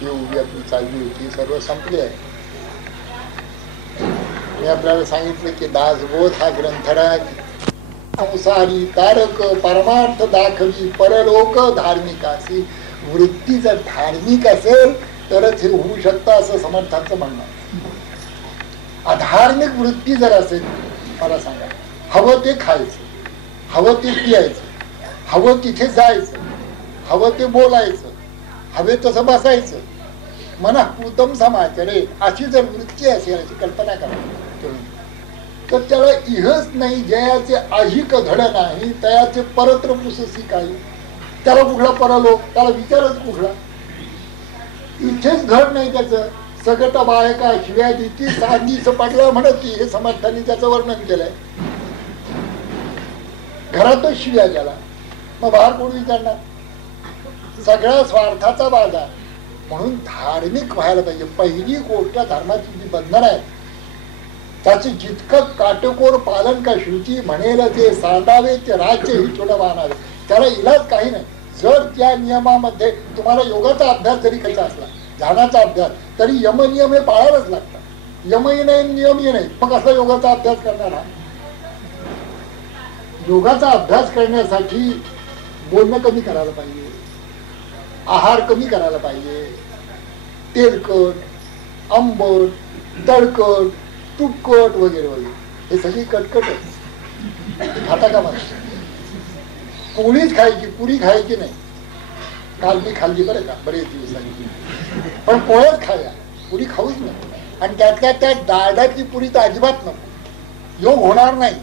ही उभी आपली चालली होती, सर्व संपली आहे. मी आपल्याला सांगितलं की दासबोध हा ग्रंथराज संसारी तारक परमार्थ दाखवी परलोक धार्मिकासी. वृत्ती जर धार्मिक असेल तरच हे होऊ शकतं असं समर्थांचं म्हणणं. अधार्मिक वृत्ती जर असेल, मला सांगा, हवं ते खायचं, हवं ते पियायचं, हवं तिथे जायचं, हवं ते बोलायचं, हवे तसं बसायचं, मना पूतम समाचरे, अशी जर वृत्ती असेल, अशी कल्पना करा, तर त्याला इहच नाही जयाचे अधिक धड नाही तयाचे परत्र पुससी काही. त्याला कुठला परलोक, त्याला विचारच कुठला, इथेच धड नाही त्याचं. सगट बायका शिव्या देती सांगीच पडलं म्हणत की हे समर्थांनी त्याचं वर्णन केलंय. घरातच शिव्या गेला, मग बाहेर कोण विचारणार. सगळ्या स्वार्थाचा बाजार. म्हणून धार्मिक व्हायला पाहिजे. पहिली गोष्ट धर्माची जी बंधन आहे त्याचे जितकं काटेकोर पालन का श्रुती म्हणेल ते साधावे ते राज्य ही छोडं मानावे. त्याला इलाज काही नाही. जर त्या नियमामध्ये तुम्हाला योगाचा अभ्यास जरी कसा असला, ध्यानाचा अभ्यास, तरी यमनियम हे पाळावेच लागतात. यमही नाही नियमही नाही, मग असा योगाचा अभ्यास करणार हा. योगाचा अभ्यास करण्यासाठी बोलणं कमी करायला पाहिजे, आहार कमी करायला पाहिजे, तेलकट, आंबट, तळकट, तुपकट वगैरे वगैरे हे सगळी कटकट खाता का मला. पोळीच खायची, पुरी खायची नाही. काल मी खाल्ली बरं का, बरेच दिवसांनी, पण पोळ्याच खाया, पुरी खाऊच नाही. आणि त्यातल्या त्या डाळाची पुरी तर अजिबात नको. योग होणार नाही,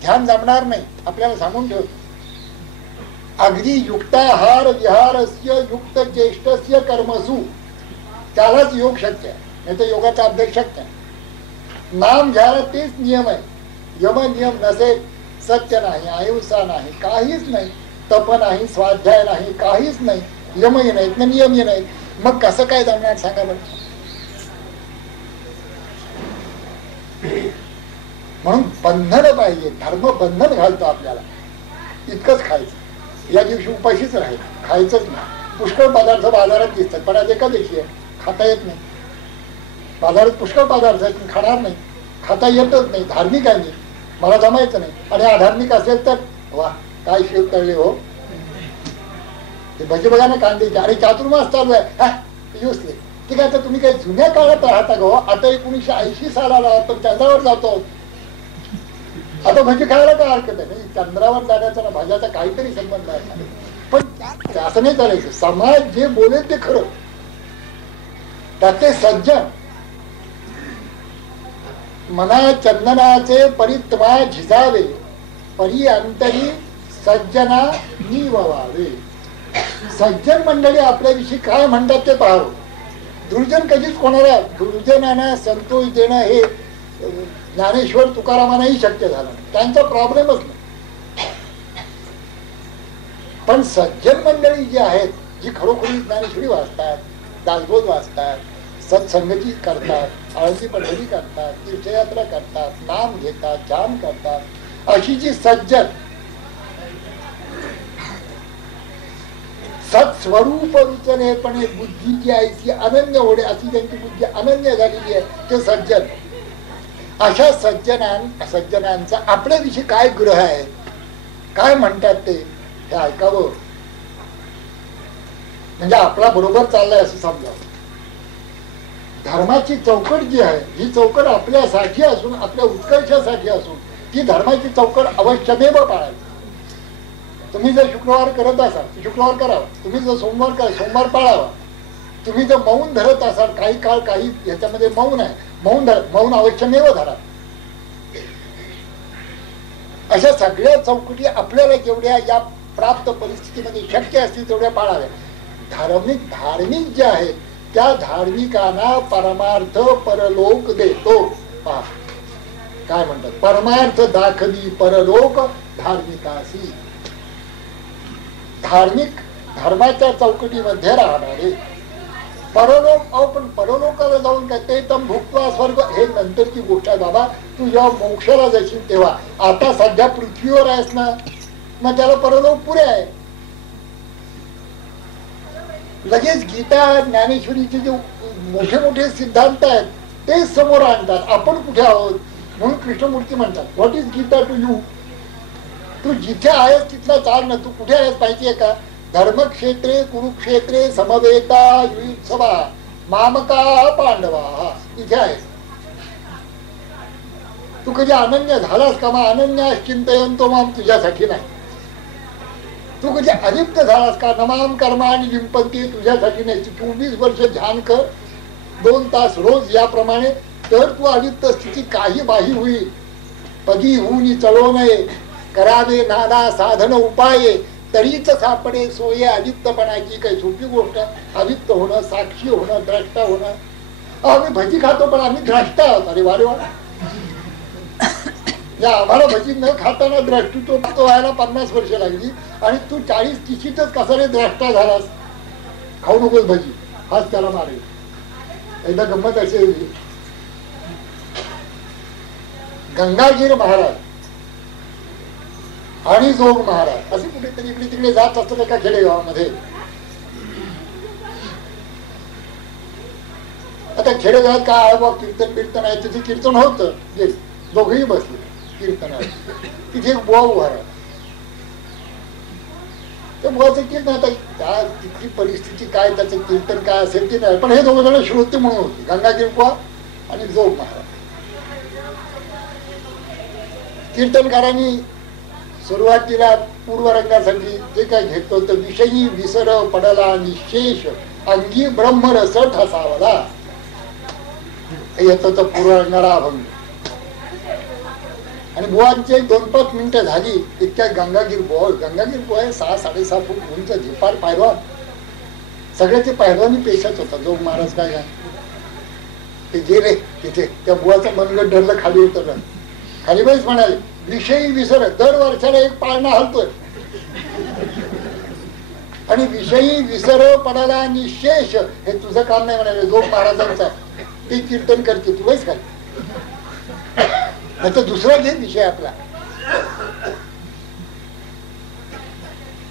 ध्यान जमणार नाही, आपल्याला सांगून ठेव. अगदी युक्ताहार विहारस्य युक्त चेष्टस्य कर्मसु, त्यालाच योग शक्य आहे, नाही तर योगाचा अभ्यास शक्य आहे. नाम घ्यायला तेच नियम आहे. यम नियम नसेल, सत्य नाही, अहिंसा नाही, काहीच नाही, तप नाही, स्वाध्याय नाही, काहीच नाही, यमही नाहीत, नियमही नाहीत, मग कसं काय जमणार सांगा बरं. म्हणून बंधन पाहिजे. धर्म बंधन घालतो आपल्याला. इतकंच खायचं, या दिवशी उपाशीच राहील, खायचंच नाही. पुष्कळ पदार्थ बाजारात दिसतात, पण आज एकादशी आहे, खाता येत नाही. बाजारात पुष्कळ पदार्थ आहेत, खाणार नाही, खाता येतच नाही. धार्मिक आहे मी, मला जमायचं नाही. आणि अधार्मिक असेल तर वा काय शेव कळले हो. ते भजी बघा ना कांद्याचे, अरे चातुर्मास चालू आहे, युसले. ठीक आहे, तर तुम्ही काही जुन्या काळात राहता गो. आता 1980 सालाला आपण चंद्रावर जातो. आता भजी खायला काय हरकत आहे. चंद्रावर जाण्याचा ना भाज्याचा काहीतरी संबंध आहे. पण असं नाही करायचं. समाज जे बोलेल ते खरं, त्याचे सज्जन. मना चंदनाचे परित्मा झिजावे, परी अंतरी सज्जना निववावे. सज्जन मंडळी आपल्याविषयी काय म्हणतात ते पाहावं. दुर्जन कधीच कोणाला दुर्जनांना संतोष देणं हे ज्ञानेश्वर तुकारामांनाही शक्य झालं, त्यांचा प्रॉब्लेमच नाही. पण सज्जन मंडळी जी आहेत, जी खरोखरी ज्ञानेश्वरी वाचतात, दासबोध वाचतात, सत्संगती करतात, आळंदी पंढरी करतात, तीर्थयात्रा करतात, नाम घेतात, ध्यान करतात, अशी जी सज्जन सत्स्वरूप विचनेपणे बुद्धी जी आहे ती अनन्य होणे, अशी त्यांची बुद्धी अनन्य झालेली आहे, ते सज्जन. अशा सज्जनांचा आपल्याविषयी काय ग्रह आहे, काय म्हणतात ते ऐकावं. म्हणजे आपला बरोबर चाललाय असं समजावं. धर्माची चौकट जी आहे, ही चौकट आपल्यासाठी असून, आपल्या उत्कर्षासाठी असून, ती धर्माची चौकट अवश्यमेव पाळावी. तुम्ही जर शुक्रवार करत असाल तर शुक्रवार करावा. तुम्ही जर सोमवार करा, सोमवार पाळावा. तुम्ही जर मौन धरत असाल, काही काळ काही ह्याच्यामध्ये मौन आहे, मौन अवश्यमेव धरा. अशा सगळ्या चौकटी आपल्याला जेवढ्या या प्राप्त परिस्थितीमध्ये शक्य असतील तेवढ्या पाळाव्या. धार्मिक जे आहेत त्या धार्मिकांना परमार्थ परलोक देतो. पहा काय म्हणतात, परमार्थ दाखवी परलोक धार्मिकासी. धार्मिक धर्माच्या चौकटीमध्ये राहणारे परलोक. पण परलोकाला जाऊन काय ते तम भुक्त्वा स्वर्ग, हे नंतरची गोष्ट आहे बाबा. तू जेव्हा मोक्षाला जाशील तेव्हा, आता सध्या पृथ्वीवर आहेस ना, मग त्याला परलोक पुरे आहे. लगेच गीता ज्ञानेश्वरीचे जे मोठे मोठे सिद्धांत आहेत ते समोर आणतात. आपण कुठे आहोत म्हणून कृष्णमूर्ती म्हणतात, what is Gita to you? तू जिथे आहेस तिथला चाल ना, तू कुठे आहेस माहितीये का? धर्मक्षेत्रे कुरुक्षेत्रे समवेता युत्सवा मामका पांडवा, इथे आहेस. तू कधी अनन्य झालास का? मग अनन्य चिंतयंतो माम, तुझ्यासाठी नाही. तू कधी अलिप्त झालास का? नमाम कर्मा आणि लिंपंती, तुझ्यासाठी नाही. तू 24 वर्ष ध्यान कर, 2 तास रोज याप्रमाणे, तर तू अलिप्त स्थिती काही बाही होईल. पदी होऊन चळो नये, करावे नाना साधन उपाये, तरीच सापडे सोये अलिप्तपणाची. काही सोपी गोष्ट अलिप्त होणं, साक्षी होणं, द्रष्टा होणं. आम्ही भजी खातो पण आम्ही द्रष्टा आहोत. अरे वारे वा, आम्हाला भजी न खाताना द्रष्टित्व व्हायला 50 वर्ष लागली आणि तू 40-30च कसा रे द्रष्टा झालास? खाऊ नकोस भजी, हाच त्याला मारेल. एकदा गंमत असेल, गंगागीर महाराज आणि जोग महाराज असे कुठेतरी इकडे तिकडे जात असतात एका खेडेगावामध्ये. आता खेडेगावात काय आहे, कीर्तन बिर्तन आहे, तिथे कीर्तन होतं, दोघेही बसले कीर्तन आहे. तिथे एक बुवा उभा राहा. त्या बुवाचं कीर्तन, आता त्या तिथली परिस्थिती काय, त्याचं कीर्तन काय असेल ते नाही, पण हे दोघ जण श्रोते म्हणून होते, गंगागीर बुवा आणि जोग महाराज. कीर्तनकारांनी सुरुवातीला पूर्वरंगासाठी जे काय घेतलं होतं, विषयी विसर पडला निशेष अंगी ब्रह्मरस ठसावला, येत होतं पूर्वरंगाला अभंग. आणि बुवांची 2-5 मिनिटं झाली इतक्या गंगागीर बुवा 6-6.5 फूट उंच झिपार पैलवान, सगळ्याचे पैलवानी पेशाच होता जोग महाराज. काय ते गेले तिथे, त्या बुवाचं मनगट धरलं, खाली उतरलं. खाली बाईच म्हणाले, विषयी विसर, दर वर्षाला एक पाळणा हलतोय आणि विषयी विसर पडायला निशेष, हे तुझं काम नाही म्हणाले जोग महाराजांचा. ते कीर्तन करते, तू बाईच काय त्याचा दुसरा घे विषय आपला.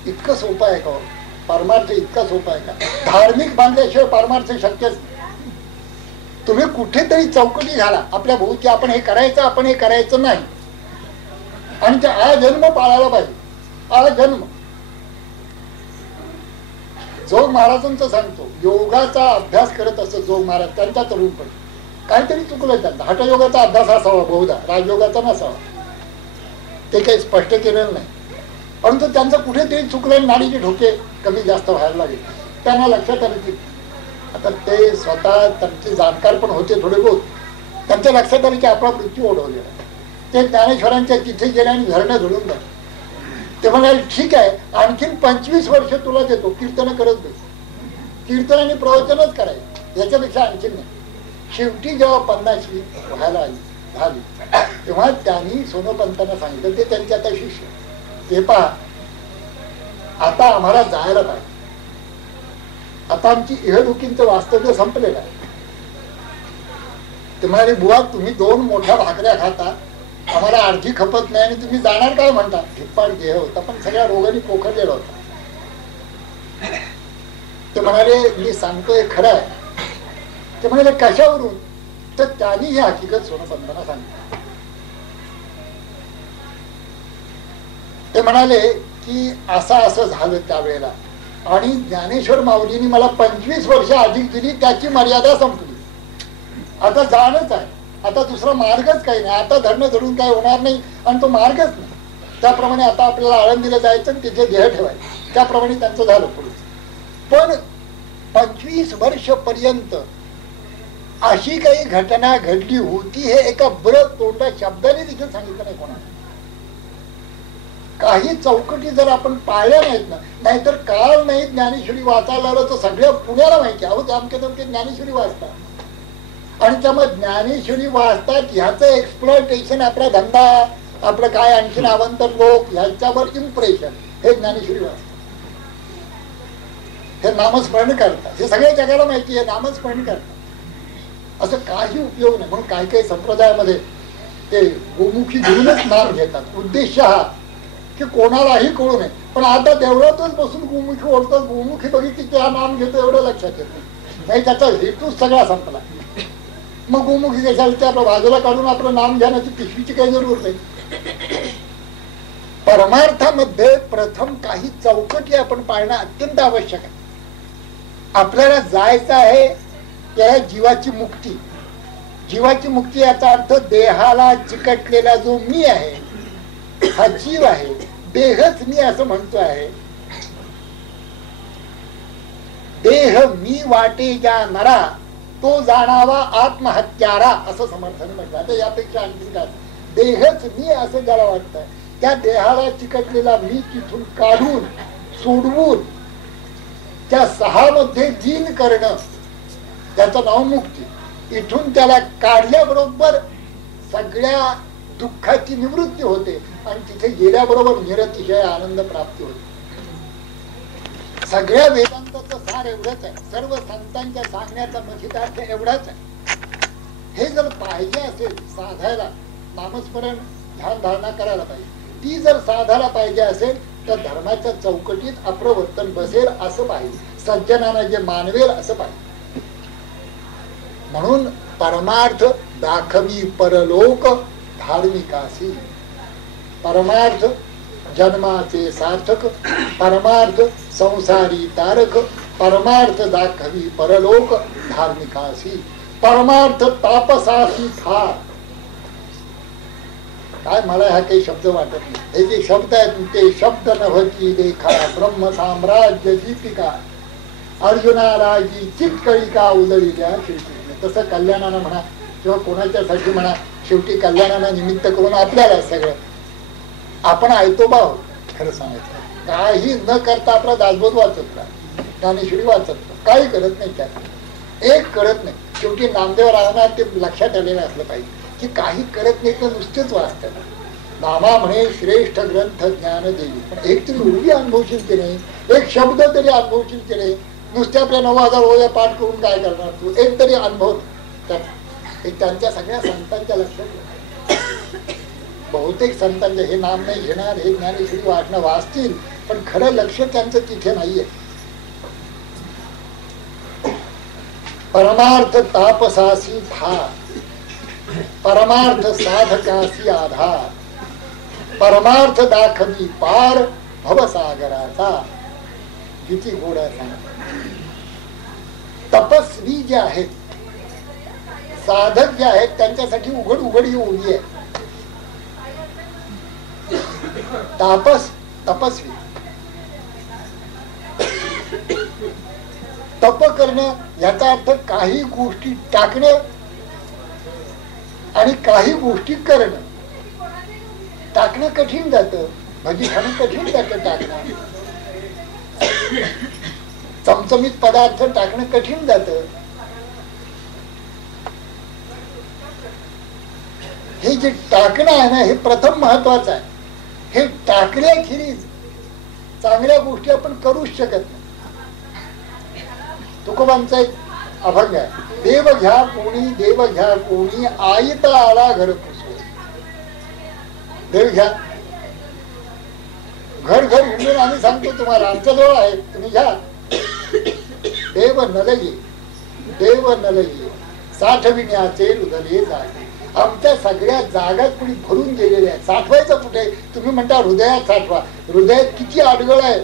इतकं सोपं आहे का परमार्थ? इतका सोपा आहे का? धार्मिक बांधल्याशिवाय परमार्थ शक्यच नाही. तुम्ही कुठेतरी चौकटी घाला आपल्या भोवती, आपण हे करायचं, आपण हे करायचं नाही, आणि ते आजन्म पाळायला पाहिजे. आजन्म. जोग महाराजांचं सांगतो, योगाचा अभ्यास करत असत जोग महाराज त्यांच्या तरुणपणी. काहीतरी चुकलं त्यांचा. हठयोगाचा अभ्यास असावा बहुधा, राजयोगाचा नसावा, ते काही स्पष्ट केलेलं नाही. परंतु त्यांचं कुठेतरी चुकलं, नाडीचे ठोके कमी जास्त व्हायला लागले. त्यांना लक्षात आलं की आता ते स्वतः त्यांचे जाणकार पण होते थोडे बहुत. त्यांच्या लक्षात आलं की आपला मृत्यू ओढवलेला. ते ज्ञानेश्वरांच्या तिथे गेले आणि घरनं धुळून जाते. ते म्हणाले, ठीक आहे, आणखीन 25 वर्ष तुला देतो, कीर्तन करत बस. कीर्तन आणि प्रवचनच करायचं, याच्यापेक्षा आणखीन नाही. शेवटी जेव्हा 50वी व्हायला झाली तेव्हा त्यांनी सोनोपंतांना सांगितलं, ते त्यांचे आता शिष्य, ते पहा आता आम्हाला जायला पाहिजे, आता आमची इहलोकींचं वास्तव्य संपलेलं आहे. ते म्हणाले, बुवा तुम्ही 2 मोठ्या भाकऱ्या खाता, आम्हाला अर्धी खपत नाही आणि तुम्ही जाणार काय म्हणता? धिप्पाड देह होता पण सगळ्या रोगांनी पोखरलेला होता. ते म्हणाले, मी सांगतोय खरं आहे. ते म्हणाले, कशावरून? तर त्यांनी ही हकीकत सोनोपंतांना सांगितलं. ते म्हणाले की असं झालं त्यावेळेला, आणि ज्ञानेश्वर माऊलींनी मला 25 वर्ष अधिक दिली, त्याची मर्यादा संपली, आता जाणंच आहे, आता दुसरा मार्गच काही नाही, आता धरणं धरून काही होणार नाही आणि तो मार्गच नाही. त्याप्रमाणे आता आपल्याला आळंदीला जायचं आणि तिथे देह ठेवायचं, त्याप्रमाणे त्यांचं झालं पुढे. पण 25 वर्ष पर्यंत अशी काही घटना घडली होती हे एका बरं तोंडा शब्दाने देखील सांगितलं नाही कोणाला. काही चौकटी जर आपण पाळल्या नाहीत ना, नाहीतर काल नाही ज्ञानेश्वरी वाचायला आलं तर सगळ्या पुण्याला माहिती, अहो ते अमके तमके ज्ञानेश्वरी वाचतात आणि त्यामुळे ज्ञानेश्वरी वाचतात ह्याचं एक्सप्लॉयटेशन, आपला धंदा, आपलं काय आणखीन अवंतर लोक ह्याच्यावर इम्प्रेशन, हे ज्ञानेश्वरी वाचतात, हे नामस्मरण करतात, हे सगळ्या जगाला माहिती आहे, नामस्मरण करतात. असं काही उपयोग नाही. म्हणून काही काही संप्रदायामध्ये ते गोमुखी घेऊनच नाम घेतात. उद्देश हा की कोणालाही कळू नये. पण आता देवळातच बसून गोमुखी ओढतो, गोमुखी बघितली की हा नाम घेतो एवढं लक्षात येतं नाही, त्याचा हेतूच सगळा संपला. मग गोमुखी कशाला ते आपल्या बाजूला काढून आपलं नाम घेण्याची पिशवीची काही जरूर नाही. परमार्थामध्ये प्रथम काही चौकटी आपण पाळणं अत्यंत आवश्यक आहे. आपल्याला जायचं आहे त्या जीवाची मुक्ती. जीवाची मुक्ती याचा अर्थ देहाला चिकटलेला जो मी आहे हा जीव आहे, देहच मी असं म्हणतो आहे. देह मी वाटे ज्या नरा तो जाणावा आत्महत्यारा असं समर्थन म्हटलं. आता यापेक्षा आणखी काय, देहच मी असं ज्याला वाटतंय त्या देहाला चिकटलेला मी तिथून काढून सोडवून त्या सहा मध्ये लीन करणं त्याचं नाव मुक्ती. इथून त्याला काढल्याबरोबर सगळ्या दुःखाची निवृत्ती होते आणि तिथे गेल्याबरोबर निरतिशय आनंद प्राप्ती होते. सगळ्या वेदांताचं सार एवढंच आहे, सर्व संतांच्या सांगण्याचा मथितार्थ एवढाच आहे. हे जर पाहिजे असेल साधायला, नामस्मरण ध्यान धारणा करायला पाहिजे. ती जर साधायला पाहिजे असेल तर धर्माच्या चौकटीत अप्रवर्तन बसेल असं पाहिजे, सज्जनांना जे मानवेल असं पाहिजे. म्हणून परमार्थ दाखवी परलोक धार्मिकासी. परमार्थ जन्माचे सार्थक, परमार्थ संसारी तारक, परमार्थ दाखवी परलोक धार्मिकासी, परमार्थ तापसासी थार. काय मला हा काही शब्द वाटत नाही. हे जे शब्द आहेत ते शब्द नभती देखा ब्रह्म साम्राज्य दीपिका अर्जुना राजी चित्कळिका उदळील्या शेवटी. तसं कल्याणानं म्हणा किंवा कोणाच्यासाठी म्हणा, शेवटी कल्याणानं निमित्त करून आपल्याला सगळं आपण ऐतोबा आहोत. खरं सांगायचं काही न करता आपला दासबोध वाचत राहा, ज्ञानेश्वरी वाचत राहा, काही करत नाही. त्यात एक करत नाही. शेवटी नामदेव राहणार ते लक्षात आलेलं असलं पाहिजे की काही करत नाही तर नुसतेच वाचतात. नामा म्हणे श्रेष्ठ ग्रंथ ज्ञान देवी, पण एक तरी उभी अनुभवशील की नाही, एक शब्द तरी अनुभवशील की नाही. नुसते आपल्या 9000 ओव्या पाठ करून काय करणार तू, एक तरी अनुभव. त्यांच्या सगळ्या संतांच्या लक्षात, बहुतेक संतांचे हे नाम नाही घेणार, हे ज्ञानेश्वरी वाचणं वाचतील पण खरं लक्ष त्यांचं तिथे नाहीये. परमार्थ तापसासी धार, परमार्थ साधकासी आधार, परमार्थ दाखवी पार भवसागराचा. किती गोडा सांग. तपस्वी जे आहेत, साधक जे आहेत त्यांच्यासाठी उघड उघड ही ओळी आहे. तापस तपस्वी, तप करणं याचा अर्थ काही गोष्टी टाकणं आणि काही गोष्टी करणं. टाकणं कठीण जातं, भजी खाणं कठीण जातं. टाकणं चमचमीत पदार्थ टाकणं कठीण जातं. हे जे टाकणं आहे ना हे प्रथम महत्वाचं आहे. हे टाकल्याखेरीज चांगल्या गोष्टी आपण करूच शकत नाही. तुकोबांचा एक अभंग आहे, देव घ्या कोणी देव घ्या कोणी आयता आला घर पुसो. देव घ्या, घर घर हिंडून आम्ही सांगतो तुम्हाला आमच्या जवळ आहे तुम्ही घ्या. देव नलये, देव नलये साठविण्याचे हृदये जागे. आमच्या सगळ्या जागा कुणी भरून गेलेल्या आहेत, साठवायचं कुठे. तुम्ही म्हणता हृदयात साठवा, हृदयात किती अडगळ आहे.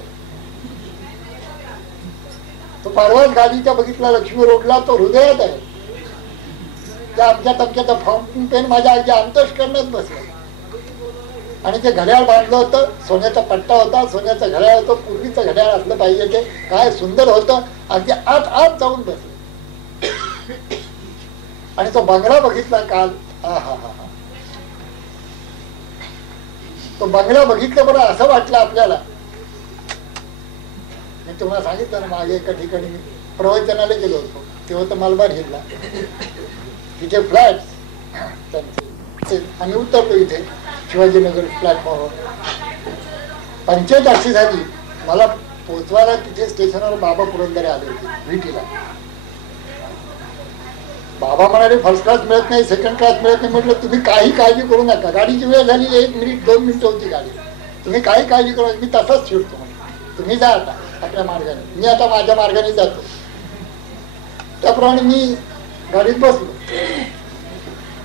तो परवाच गाडीच्या बघितला लक्ष्मी रोडला, तो हृदयात आहे. त्या आमच्या तमक्याचा फाउंटन पेन माझ्या आजी अंतःकरणात बसला आणि ते घड्याळ बांधलं होतं, सोन्याचा पट्टा होता, सोन्याचं घड्याळ होतं. पूर्वीचं घड्याळ असलं पाहिजे, ते काय सुंदर होतं. अगदी आत आत जाऊन बसलं आणि तो बंगला बघितला काल. हा हा हा हा, तो बंगला बघितलं बरं असं वाटलं आपल्याला. मी तुम्हाला सांगितलं ना मागे एका ठिकाणी मी प्रवचनाला गेलो होतो, तेव्हा तर मलबार हिलला. तिथे फ्लॅट आम्ही उतरलो इथे शिवाजीनगर प्लॅटफॉर्मवर. पंचायत अशी झाली, मला पोचवायला तिथे स्टेशनवर बाबा पुरंदरे आले होते व्हीटीला. बाबा म्हणाले फर्स्ट क्लास मिळत नाही, सेकंड क्लास मिळत नाही. म्हटलं तुम्ही काही काळजी करू नका, गाडीची वेळ झाली, 1 मिनिट 2 मिनिटं होती गाडी. तुम्ही काही काळजी करू, मी तसाच शिरतो म्हणजे तुम्ही जा आता आपल्या मार्गाने, मी आता माझ्या मार्गाने जातो. त्याप्रमाणे मी गाडीत बसलो,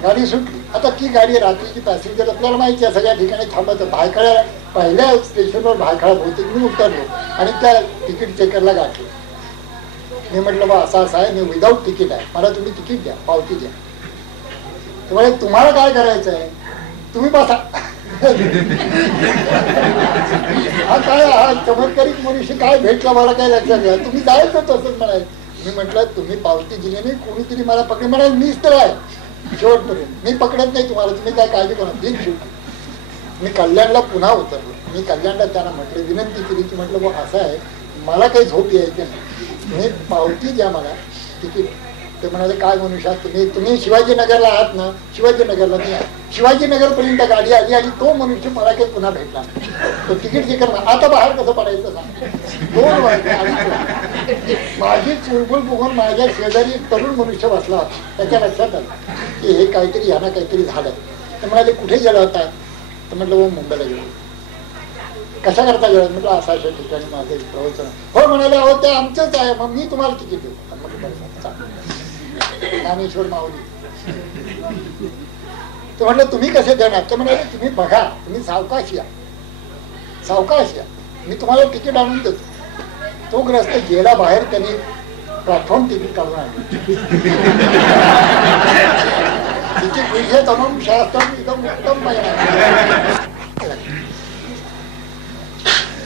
गाडी सुटली. आता ती गाडी रात्रीची पॅसेंजर आपल्याला माहिती आहे सगळ्या ठिकाणी थांबत. भायखळा पहिल्या स्टेशनवर भायखळा बहुतेक मी उतरलो आणि त्या तिकीट चेकरला गाठलो. मी म्हटलं बा असं असं आहे, मी विदाऊट तिकीट आहे, मला तुम्ही तिकीट द्या, पावती द्या. तुम्हाला तुम्हाला काय करायचं आहे, तुम्ही बसा. हा काय हा चमत्कारिक मनुष्य काय भेटला मला काय लक्षात घ्या, तुम्ही जायचं तसंच म्हणायचं. मी म्हटलं तुम्ही पावती दिली नाही, कोणीतरी मला पकड म्हणाल, मीच तर आहे शेवटपर्यंत, मी पकडत नाही तुम्हाला, तुम्ही काय काळजी करा दिन शेवटी. मी कल्याणला पुन्हा उतरलो. मी कल्याणला त्यांना म्हटलं, विनंती केली की म्हटलं बघ असं आहे, मला काही झोप यायची नाही, तुम्ही पावती द्या मला तिकीट. ते म्हणाले काय मनुष्य तुम्ही शिवाजीनगरला आहात ना, शिवाजीनगरला मी आहे. शिवाजीनगरपर्यंत गाडी आली आणि तो मनुष्य मला काही पुन्हा भेटला, तो तिकीट जे करणार. आता बाहेर कसं पडायचं सांग, 2 वाजले. माझी चुळबुळ बघून माझ्या शेजारी एक तरुण मनुष्य बसला होता. त्याच्या लक्षात आलं की हे काहीतरी यांना काहीतरी झालं. ते म्हणाले कुठे गेला होता, तर म्हटलं वो मुंबईला गेलो. कशा करता गेला, म्हटलं अशा अशा ठिकाणी माझं प्रवचन. हो म्हणाले अहो ते आमचंच आहे, मग मी तुम्हाला तिकीट देऊ. ज्ञानेश्वर माऊली. तो म्हटलं तुम्ही कसे देणार, तर म्हणाले तुम्ही बघा, तुम्ही सावकाश या, सावकाश या, मी तुम्हाला तिकीट आणून देतो. तो ग्रस्त गेला बाहेर, त्यांनी प्लॅटफॉर्म तिकीट काढून आणलं. तिकीट विषय तमाम शास्त्र एकदम उत्तम.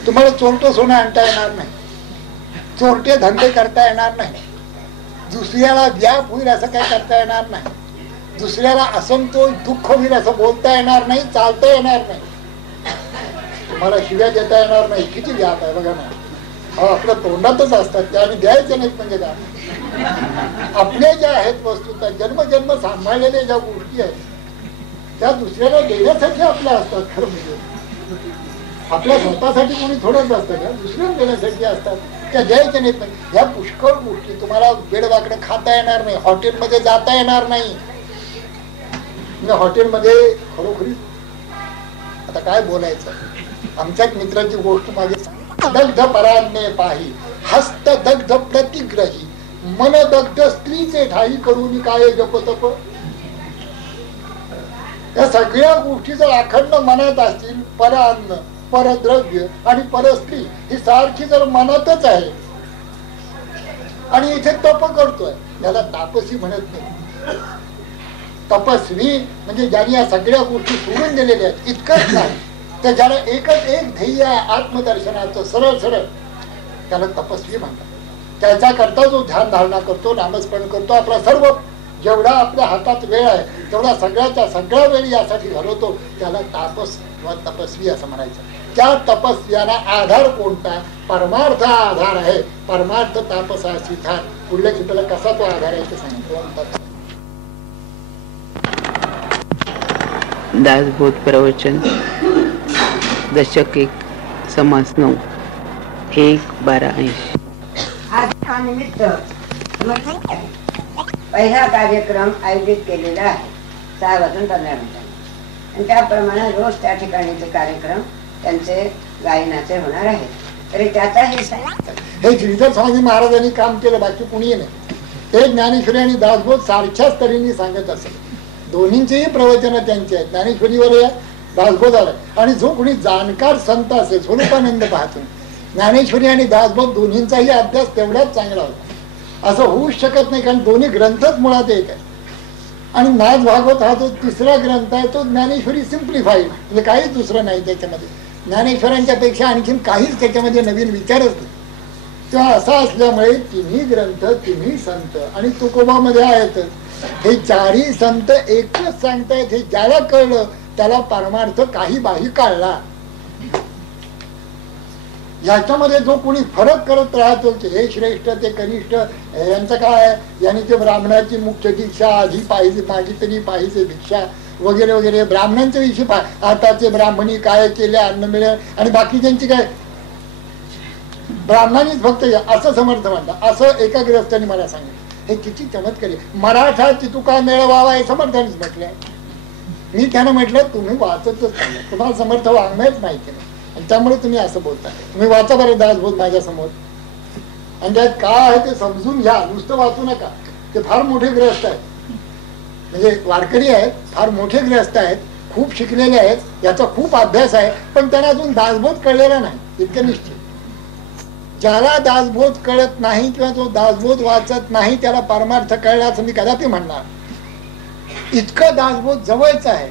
तुम्हाला चोरटं सोनं आणता येणार नाही, चोरटे धंदे करता येणार नाही, दुसऱ्याला व्याप होईल असं काय करता येणार नाही, दुसऱ्याला असंतोष दुःख होईल असं बोलता येणार नाही, चालता येणार नाही, तुम्हाला शिव्या देता येणार नाही. किती व्याप आहे बघा ना, आपल्या तोंडातच असतात त्या आणि द्यायचे नाहीत म्हणजे काय. आपल्या ज्या आहेत वस्तू, त्या जन्मजन्म सांभाळलेल्या ज्या गोष्टी आहेत त्या दुसऱ्याला देण्यासाठी आपल्या असतात. खरं म्हणजे आपल्या स्वतःसाठी कोणी थोडंच असतं का, दुसऱ्याला देण्यासाठी असतात, त्या द्यायच्या नाहीत. नाही ह्या पुष्कळ गोष्टी. तुम्हाला वेडवाकडे खाता येणार नाही, हॉटेलमध्ये जाता येणार नाही. हॉटेलमध्ये खरोखरी आता काय बोलायचं, आमच्या मित्राची गोष्ट मागे दग्ध परान्ने पाही, हस्त दग्ध प्रतिग्रही, मन दग्ध स्त्रीचे ठाई करून काय जपतप. या सगळ्या गोष्टी जर अखंड मनात असतील, परान्न, परद्रव्य आणि परस्त्री ही सारखी जर मनातच आहे आणि इथे तप करतोय, याला तापसी म्हणत नाही. तपस्वी म्हणजे ज्यांनी या सगळ्या गोष्टी सोडून दिलेल्या आहेत. इतकंच नाही तर ज्याला एकच एक ध्येय आहे आत्मदर्शनाचं, सरळ सरळ, त्याला तपस्वी म्हणतात. त्याच्या करता जो ध्यान धारणा करतो, नामस्मरण करतो, आपला सर्व जेवढा आपल्या हातात वेळ आहे तेवढा सगळ्याच्या सगळ्या वेळ यासाठी घालवतो, त्याला तापस किंवा तपस्वी असं म्हणायचं. त्या तपस्व्याला आधार कोणता, परमार्थ आधार आहे. परमार्थ तापसा सिद्धार. पुढल्या चित्राला कसा तो आधार आहे ते सांगितलं. दासबोध प्रवचन दशक 1 समास 9 1/12/80. आज निमित्त पहिला कार्यक्रम आयोजित केलेला आहे 6:15 आणि त्याप्रमाणे रोज त्या ठिकाणीचे कार्यक्रम त्यांचे गायनाचे होणार आहे. तरी त्याचाही हे श्रीधर स्वामी महाराजांनी काम केलं, बाकी कुणी नाही. ते ज्ञानेश्वरी आणि दासबोध सारख्याच तऱ्हेने सांगत असेल. दोन्हींचेही प्रवचन त्यांचे आहेत, ज्ञानेश्वरीवर आहे, दासबोधावर आहे. आणि जो कोणी जाणकार संत असेल, स्वरूपानंद पाहतो, ज्ञानेश्वरी आणि दासबोध दोन्हींचाही अभ्यास तेवढाच चांगला होता. असं होऊच शकत नाही, कारण दोन्ही ग्रंथच मुळात एक आहे. आणि नाथ भागवत हा जो तिसरा ग्रंथ आहे तो ज्ञानेश्वरी सिम्प्लिफाईड, म्हणजे काहीच दुसरं नाही त्याच्यामध्ये. ज्ञानेश्वरांच्या पेक्षा आणखीन काहीच त्याच्यामध्ये नवीन विचारच नाही. तेव्हा असा असल्यामुळे तिन्ही ग्रंथ, तिन्ही संत आणि तुकोबामध्ये आहेत. हे चारही संत एकच सांगतायत. हे ज्याला कळलं त्याला परमार्थ काही बाही काढला. याच्यामध्ये जो कोणी फरक करत राहतो की हे श्रेष्ठ ते कनिष्ठ, यांचं काय, यांनी ते ब्राह्मणाची मुख्य दीक्षा आधी पाहिजे, मागितली पाहिजे भिक्षा वगैरे वगैरे, ब्राह्मणांच्या विषयी आताचे ब्राह्मणी काय केले, अन्न मिळेल, आणि बाकीच्यांची काय, ब्राह्मणांनीच फक्त असं समर्थ म्हणतात. असं एका गृहस्थाने मला सांगितलं. हे किती चमत्कारी. मराठा चितुका मिळवावा हे समर्थानेच म्हटलंय. मी त्यांना म्हटलं तुम्ही वाचतच नाही, तुम्हाला समर्थ वाङ्मयच माहिती नाही. आणि त्यामुळे तुम्ही असं बोलताय. तुम्ही वाचा बरं दासबोध माझ्या समोर, आणि त्यात काय आहे ते समजून घ्या. नुसतं वाचू नका. ते फार मोठे ग्रस्त आहेत, म्हणजे वारकरी आहेत, फार मोठे ग्रस्त आहेत, खूप शिकलेले आहेत, याचा खूप अभ्यास आहे, पण त्यांना अजून दासबोध कळलेला नाही इतकं निश्चित. ज्याला दासबोध कळत नाही किंवा जो दासबोध वाचत नाही त्याला परमार्थ कळला असं मी कदापि म्हणणार. इतकं दासबोध जवळच आहे.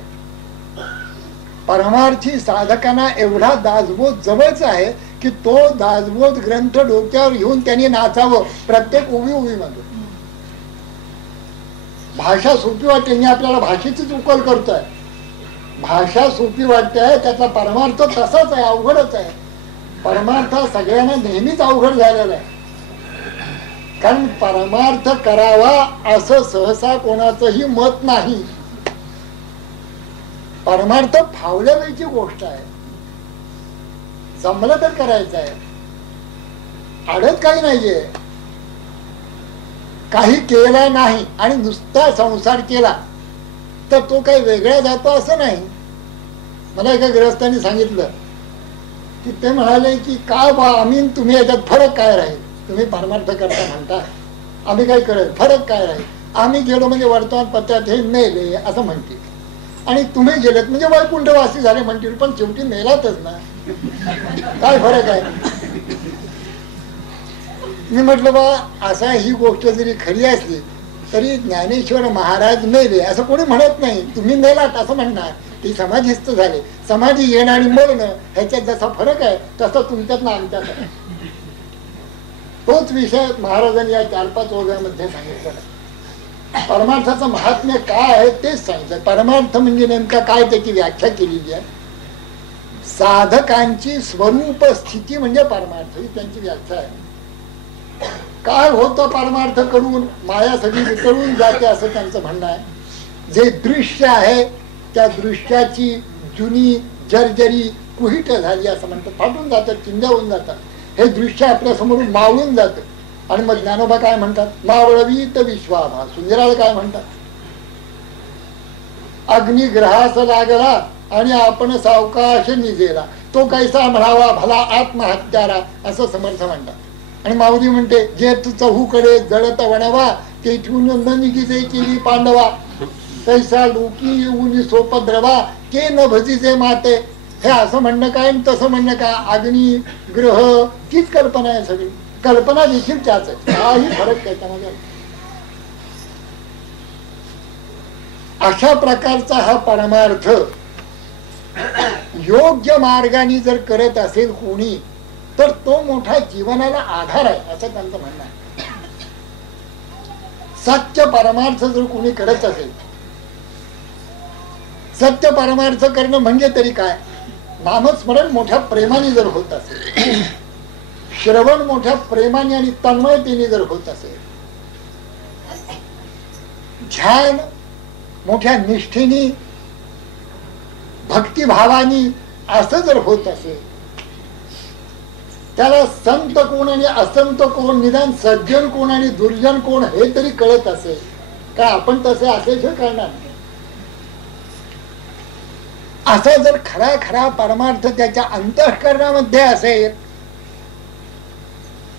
परमार्थी साधकांना एवढा दासबोध जवळच आहे की तो दासबोध ग्रंथ डोक्यावर घेऊन त्यांनी नाचावं प्रत्येक उभी उभी मध्ये. भाषा सोपी वाटते, मी आपल्याला भाषेचीच उकल करतोय. भाषा सोपी वाटते, त्याचा परमार्थ तसाच आहे, अवघडच आहे. परमार्थ सगळ्यांना नेहमीच अवघड झालेला आहे, कारण परमार्थ करावा असं सहसा कोणाचंही मत नाही. परमार्थ फावल्याची गोष्ट आहे, जमलं तर करायचं आहे, अडत काही नाहीये. काही केला नाही आणि नुसता संसार केला तर तो काही वेगळा जातो असं नाही. मला एका गृहस्थांनी सांगितलं की ते म्हणाले की का बा आम्ही तुम्ही याच्यात फरक काय राहील, तुम्ही परमार्थ करता म्हणता, आम्ही काय करेल, फरक काय राहील. आम्ही गेलो म्हणजे वर्तमानपत्रात हे मेले असं म्हणतील, आणि तुम्ही गेलेत म्हणजे वैकुंठवासी झाले म्हणतील, पण शेवटी मेलातच ना, काय फरक आहे. मी म्हटलं बा असा ही गोष्ट जरी खरी असली तरी ज्ञानेश्वर महाराज मेले असं कोणी म्हणत नाही, तुम्ही मेलात असं म्हणणार. ते समाधिस्थ झाले. समाधी येणं आणि मरणं ह्याच्यात जसा फरक आहे तसा तुमच्यात ना आमच्यात आहे. तोच विषय महाराजांनी या 4-5 ओव्यामध्ये सांगितलं. परमार्थाचं महात्म्य काय आहे तेच सांगितलं. परमार्थ म्हणजे नेमका काय त्याची व्याख्या केलेली आहे. साधकांची स्वरूप स्थिती म्हणजे परमार्थ, ही त्यांची व्याख्या आहे. काय होतं परमार्थ करून, माया सगळी वितळून जाते असं त्यांचं म्हणणं आहे. जे दृश्य आहे त्या दृश्याची जुनी जर्जरी कुहिट झाली असं म्हणतात, फाटून जातात, चिंध्या होऊन जातात. हे दृश्य आपल्या समोरून मावळून जातं. आणि मग ज्ञानोबा काय म्हणतात, मावळवीत विश्वाभा. सुंदराला काय म्हणतात, अग्निग्रहास लागला आणि आपण सावकाश निजेला, तो कैसा म्हणावा भला आत्महत्यारा असं समर्थ म्हणतात. आणि माऊली म्हणते, जे चहूकडे जळत वणवा ते ठेवून न निघिजे केली पांडवा, तैसा लोकी येऊन सोपद्रवा के न भजीचे माते. हे असं म्हणणं काय तसं म्हणणं काय, अग्नी ग्रह तीच कल्पना आहे, सगळी कल्पना देखील त्याच आहे, काही फरक त्याच्यामध्ये. अशा प्रकारचा हा परमार्थ योग्य मार्गाने जर करत असेल कोणी तर तो मोठा जीवनाला आधार आहे असं त्यांचं म्हणणं आहे. सत्य परमार्थ जर कोणी करत असेल, सत्य परमार्थ करणं म्हणजे तरी काय, नामस्मरण मोठ्या प्रेमाने जर होत असेल, श्रवण मोठ्या प्रेमाने आणि तन्मयतेने जर होत असेल, ध्यान मोठ्या निष्ठेने भक्तिभावानी असं जर होत असेल, त्याला संत कोण आणि असंत कोण, निदान सज्जन कोण आणि दुर्जन कोण हे तरी कळत असेल का, आपण तसे असेच करणार नाही. असा जर खरा खरा परमार्थ त्याच्या अंतःकरणामध्ये असेल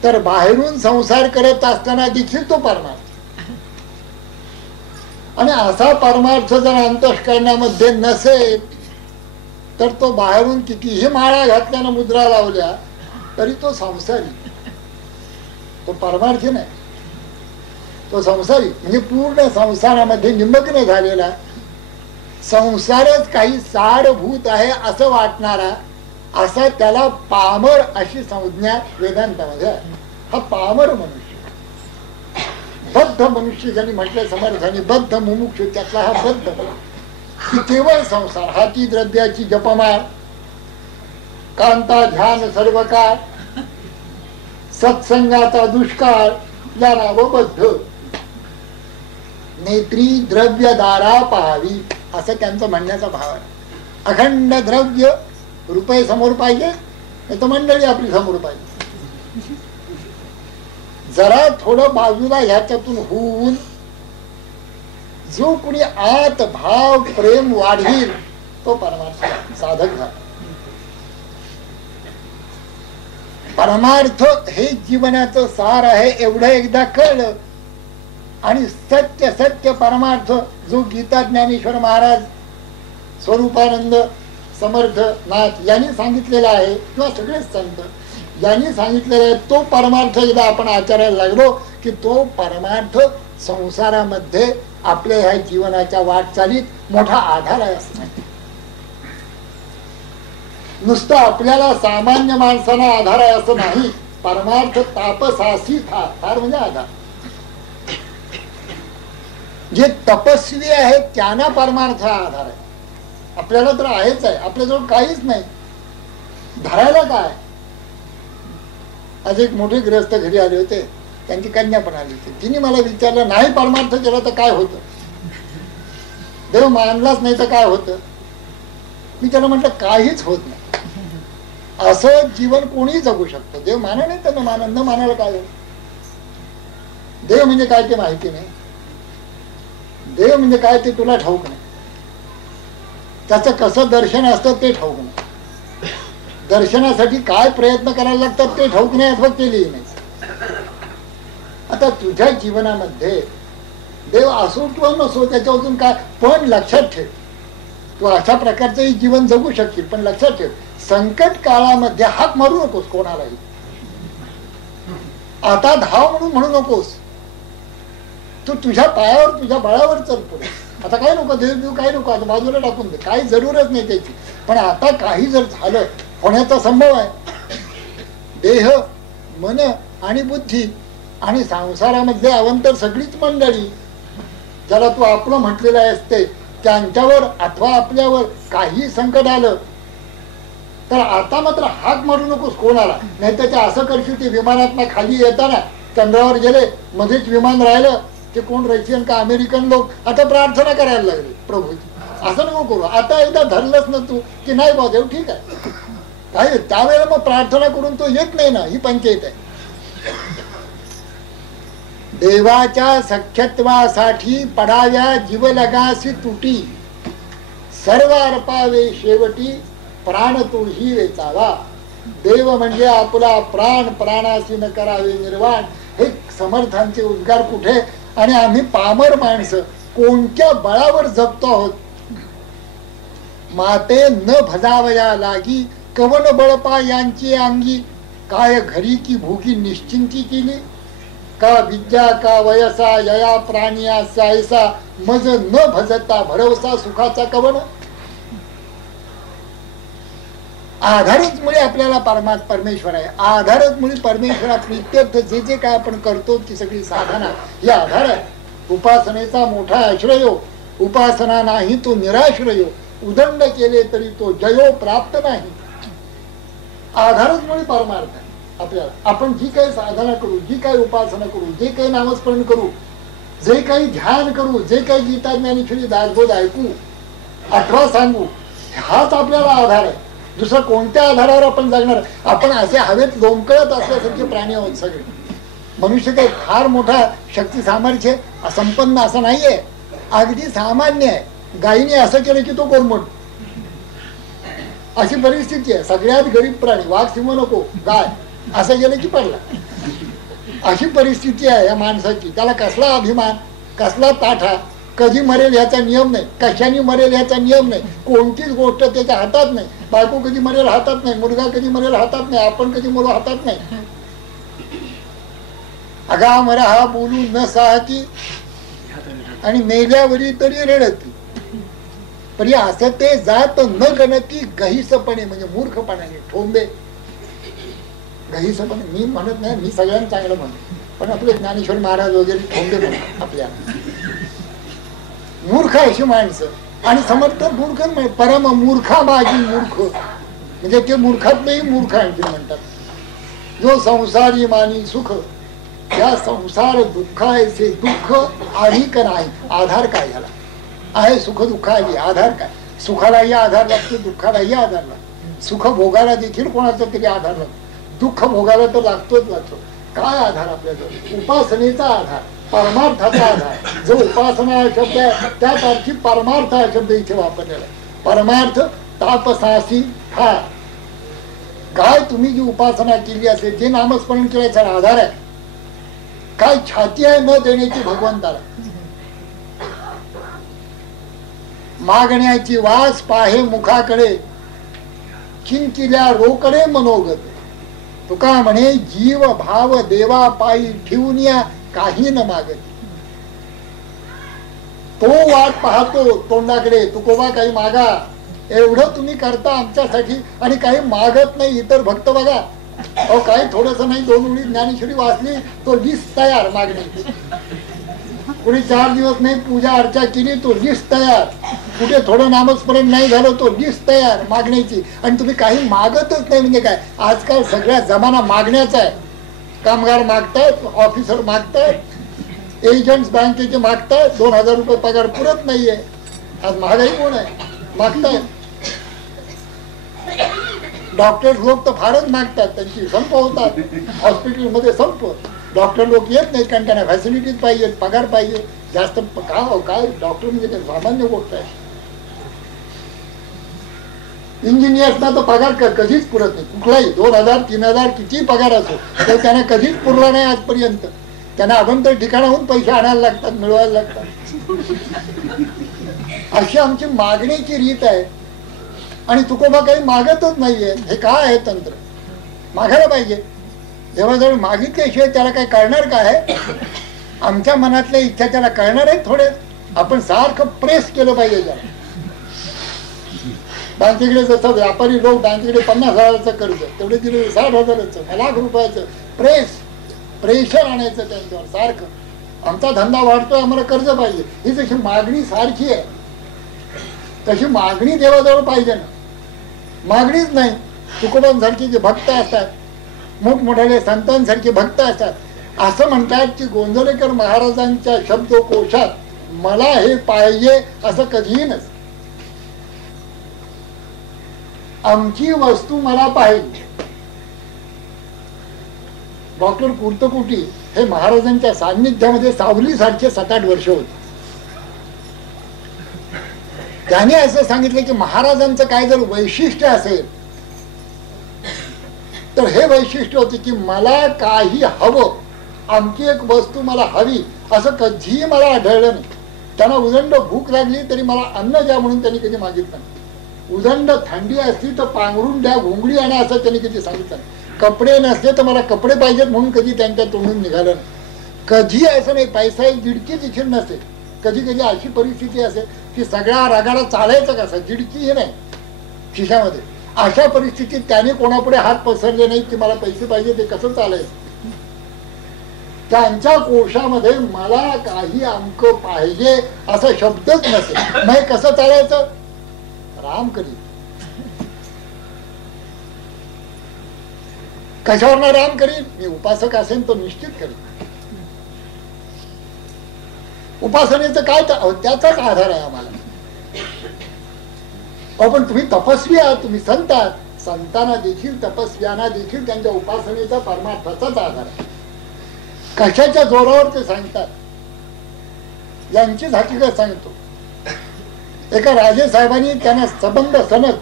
तर बाहेरून संसार करत असताना देखील तो परमार्थ. आणि असा परमार्थ जर अंतःकरणामध्ये नसेल तर तो बाहेरून कितीही माळा घातल्यानं मुद्रा लावल्या तरी तो संसारी, तो परमार्थी नाही, तो संसारी. म्हणजे पूर्ण संसारामध्ये निमग्न झालेला, संसारच काही सारभूत आहे असं वाटणारा, असा त्याला पामर अशी संज्ञा वेदांतामध्ये आहे. हा पामर मनुष्य, बद्ध मनुष्य ज्यांनी म्हटलं समर्थांनी, बद्ध मुमुक्षु त्यातला हा बद्ध. केवळ संसार, हाती द्रव्याची जपमाळ, कांता ध्यान सर्व काळ, सत्संगाचा दुष्काळ, या नावबद्ध. नेत्री द्रव्य दारा पाहावी असं त्यांचं म्हणण्याचा भाव आहे. अखंड द्रव्य रुपये समोर पाहिजे नाही तर मंडळी आपली समोर पाहिजे. जरा थोडं बाजूला ह्याच्यातून होऊन जो कुणी आत भाव प्रेम वाढील तो परमार्थ साधक झाला. परमार्थ हे जीवनाचं सार आहे एवढं एकदा कळलं आणि सत्य सत्य परमार्थ जो गीता ज्ञानेश्वर महाराज, स्वरूपानंद समर्थ नाथ यांनी सांगितलेला आहे किंवा सगळेच संत यांनी सांगितलेला आहे, तो परमार्थ एकदा आपण आचरायला लागलो की तो परमार्थ संसारामध्ये आपल्या ह्या जीवनाच्या वाटचालीत मोठा आधार आहे असं नाही. नुसतं आपल्याला सामान्य माणसाला आधार आहे असं नाही. परमार्थ तापसासी फार म्हणजे आधार. जे तपस्वी आहेत त्यांना परमार्थ हा आधार आहे. आपल्याला तर आहेच आहे, आपल्याजवळ काहीच नाही, धरायला काय. आज एक मोठे गृहस्थ घरी आले होते, त्यांची कन्या पण आली होती. तिने मला विचारलं, नाही परमार्थ केला तर काय होतं, देव मानलाच नाही तर काय होतं. मी त्याला म्हटलं काहीच होत नाही. असं जीवन कोणीही जगू शकतो. देव माना नाही तर न मानायला काय होत. देव म्हणजे काय ते माहिती नाही, देव म्हणजे काय ते तुला ठाऊक नाही, त्याचं कसं दर्शन असतं ते ठाऊक नाही, दर्शनासाठी काय प्रयत्न करायला लागतात ते ठाऊक नाही अथवा केलेही नाही. आता तुझ्या जीवनामध्ये देव असो किंवा नसो त्याच्यावरून काय, पण लक्षात ठेव तू अशा प्रकारचंही जीवन जगू शकशील. पण लक्षात ठेव, संकट काळामध्ये हाक मारू नकोस कोणालाही. आता धाव म्हणून म्हणू नकोस. तू तुझ्या पायावर तुझ्या बळावर चल पुढे. आता काय नको देव देव काय नको, आता बाजूला टाकून दे, काही जरूरच नाही त्याची. पण आता काही जर झालं होण्याचा संभव आहे, देह मन आणि बुद्धी आणि संसारामध्ये अवंतर सगळीच मंडळी ज्याला तू आपलं म्हटलेलं असते त्यांच्यावर अथवा आपल्यावर काही संकट आलं तर आता मात्र हाक मारू नकोस कोणाला. नाही तर ते असं करशील की विमानात खाली येताना चंद्रावर गेले, मध्येच विमान राहिलं, ते कोण रशियन का अमेरिकन लोक आता प्रार्थना करायला लागले प्रभूची. असं नको करू. आता एकदा धरलंच ना तू की नाही बा देव ठीक आहे काय, त्यावेळेला मग प्रार्थना करून तो येत नाही ना, ही पंचायत आहे. देवाच्या सख्यत्वासाठी पडाव्या जीवलगासी तुटी, सर्व अर्पावे शेवटी प्राण तोही वेचावा. देव म्हणजे आपला प्राण, प्राणासी न करावे निर्वाण. हे समर्थांचे उद्गार कुठे. आणि आम्ही पामर माणसं कोणत्या बळावर जगतो आहोत. माते न भजावया लागी कवन बळपा यांची अंगी, काय घरी की भोगी निश्चिंती केली, का विद्या का वयसा यया प्राणिया सायसा, मज न भजता भरवसा सुखाचा कवन. आधारच मुळे आपल्याला परमेश्वर आहे. आधारच मुळे परमेश्वरा प्रीत्यर्थ जे जे काय आपण करतो ती सगळी साधना ही आधार आहे. उपासनेचा मोठा आश्रयो, उपासना नाही तो निराश्रयो, उदंड केले तरी तो जयो प्राप्त नाही. आधारच मुळे परमार्थ आहे आपल्याला. आपण जी काही साधना करू, जी काही उपासना करू, जे काही नामस्मरण करू, जे काही ध्यान करू, जे काही गीता ज्ञानेश्वरी दासबोध ऐकू अथवा सांगू, हाच आपल्याला आधार आहे. दुसरा कोणत्या आधारावर आपण जगणार. आपण असे हवेत लोंबकळत असल्यासारखे प्राणी आहोत सगळे. मनुष्य काही फार मोठा शक्ती सामर्थ्य संपन्न असं नाहीये, अगदी सामान्य आहे. गायीने असं केलं की तो कोरमट, अशी परिस्थिती आहे. सगळ्यात गरीब प्राणी, वाघ सिंह नको, गाय असं गेलं की पडला, अशी परिस्थिती आहे या माणसाची. त्याला कसला अभिमान, कसला ताठा, कधी मरेल ह्याचा नियम नाही, कशाने मरेल ह्याचा नियम नाही, कोणतीच गोष्ट त्याच्या हातात नाही. बायको कधी मरेल हातात नाही, मुलगा कधी मरेल हातात नाही, आपण कधी मरू हातात नाही. अगा मरा हा बोलू न साहती आणि मेल्यावरी तरी रडती, पण असं ते जात न गणती गहिसपणे, म्हणजे मूर्खपणाने ठोंबे. गहिसपणे मी म्हणत नाही, मी सगळ्यांना चांगलं म्हणतो, पण आपले ज्ञानेश्वर महाराज वगैरे ठोंबे म्हणतात आपल्याला. मूर्ख अशी माणसं आणि समर्थ मूर्ख, परम मूर्खा माझी मूर्ख, म्हणजे ते मूर्खातलेही मूर्ख आणखी म्हणतात. जो संसारी मानी सुख, या संसार दुःखाचे दुःख अधिक नाही. आधार काय झाला आहे, सुख दुःख आहे, आधार काय. सुखालाही आधार लागतो, दुःखालाही आधार लागतो. सुख भोगायला देखील कोणाचा तरी आधार लागतो, दुःख भोगायला तर लागतोच लागतो. काय आधार आपल्याजवळ, उपासनेचा आधार, परमार्थाचा आधार. जो उपासना हा शब्द आहे त्याच अर्थी परमार्थ हा शब्द इथे वापरलेला आहे. परमार्थ तापसासी फार, काय तुम्ही जी उपासना केली असेल, जे नामस्मरण केल्याचा आधार आहे, काय छाती आहे न देण्याची भगवंताला. मागण्याची वास पाहे मुखाकडे, चिंकिल्या रोकडे मनोगत. तुका म्हणे जीव भाव देवा पायी ठेवून या काही न मागत. तो वाट पाहतो तोंडाकडे, तुकोबा काही मागा, एवढं तुम्ही करता आमच्यासाठी आणि काही मागत नाही. इतर भक्त बघा, अहो काही थोडस नाही, 2 ओळी ज्ञानेश्वरी वाचली तो लिस्ट तयार मागण्याची. कुणी 4 दिवस नाही पूजा अर्चा केली तो लिस्ट तयार. कुठे थोडं नामस्मरण नाही झालं तो लिस्ट तयार मागण्याची. आणि तुम्ही काही मागतच नाही. म्हणजे काय, आजकाल सगळ्या जमाना मागण्याचा आहे. कामगार मागतायत, ऑफिसर मागतायत, एजंट्स बँकेचे मागतायत. 2000 रुपये पगार पुरत नाहीये. आज महागाई कोण आहे, मागतायत. डॉक्टर लोक तर फारच मागतात, त्यांची संप होतात हॉस्पिटलमध्ये. संप, डॉक्टर लोक येत नाहीत कारण त्यांना फॅसिलिटीज पाहिजेत, पगार पाहिजे जास्त. काय डॉक्टर म्हणजे सामान्य गोष्ट आहे. इंजिनियर्सना तर पगार कधीच पुरत नाही, कुठलाही 2000 3000 किती पगार असो तर त्यांना कधीच पुरला नाही आजपर्यंत. त्यांना अभंतर ठिकाणाहून पैसे आणायला लागतात, मिळवायला लागतात. अशी आमची मागणीची रीत आहे. आणि तुकोबा काही मागतच नाहीये. हे काय आहे तंत्र, मागायला पाहिजे. जेव्हा मागितल्याशिवाय त्याला काय कळणार काय, आमच्या मनातल्या इच्छा त्याला कळणार आहे थोडे. आपण सारखं प्रेस केलं पाहिजे त्याला. बँकेकडे जसं व्यापारी लोक बँकेकडे 50,000चं कर्ज, तेवढे दिले 60,000चं, लाख रुपयाचं प्रेशर आणायचं त्यांच्यावर सारखं. आमचा धंदा वाढतोय, आम्हाला कर्ज पाहिजे. ही जशी मागणी सारखी आहे तशी मागणी देवाजवळ पाहिजे ना. मागणीच नाही. तुकोबांसारखे जे भक्त असतात, मोठमोठ्याने संतांसारखे भक्त असतात, असं म्हणतात की गोंधळेकर महाराजांच्या शब्दकोशात मला हे पाहिजे असं कधीही नसतं. आमची वस्तू मला पाहिजे. डॉक्टर कुर्तकुटी हे महाराजांच्या सान्निध्यामध्ये सावलीसारखे 7-8 वर्ष होते. त्याने असं सांगितलं की महाराजांचं काय जर वैशिष्ट्य असेल तर हे वैशिष्ट्य होते की मला काही हवं, आमची एक वस्तू मला हवी असं कधीही मला आढळलं नाही. त्यांना उदंड भूक लागली तरी मला अन्न द्या म्हणून त्यांनी कधी मागितलं नाही. उदंड थंडी असली तर पांघरून द्या, घोंगडी आणा असं त्यांनी कधी सांगितलं नाही. कपडे नसले तर मला कपडे पाहिजेत म्हणून कधी त्यांच्या तोंडून निघालं नाही. कधी असं नाही, पैसा एक जिडकी देखील नसेल. कधी कधी अशी परिस्थिती असेल की सगळ्या रागाला चालायचं कसं, जिडकीही नाही खिशामध्ये. अशा परिस्थितीत त्याने कोणापुढे हात पसरले नाही की मला पैसे पाहिजे, ते कसं चालायचं. त्यांच्या कोशामध्ये मला काही अंक पाहिजे असा शब्दच नसेल. मग कसं चालायचं, राम करी. कशावर राम करीन, मी उपासक असेल तो निश्चित करीन. उपासनेचं काय, त्याचाच आधार आहे आम्हाला. पण तुम्ही तपस्वी आहात, तुम्ही संत आहात. संतांना देखील, तपस्व्यांना देखील त्यांच्या उपासनेचा परमार्थाचाच आधार आहे. कशाच्या जोरावर ते सांगतात यांचीच हकीकत सांगतो. एका राजे साहेबांनी त्यांना सबंध सनद,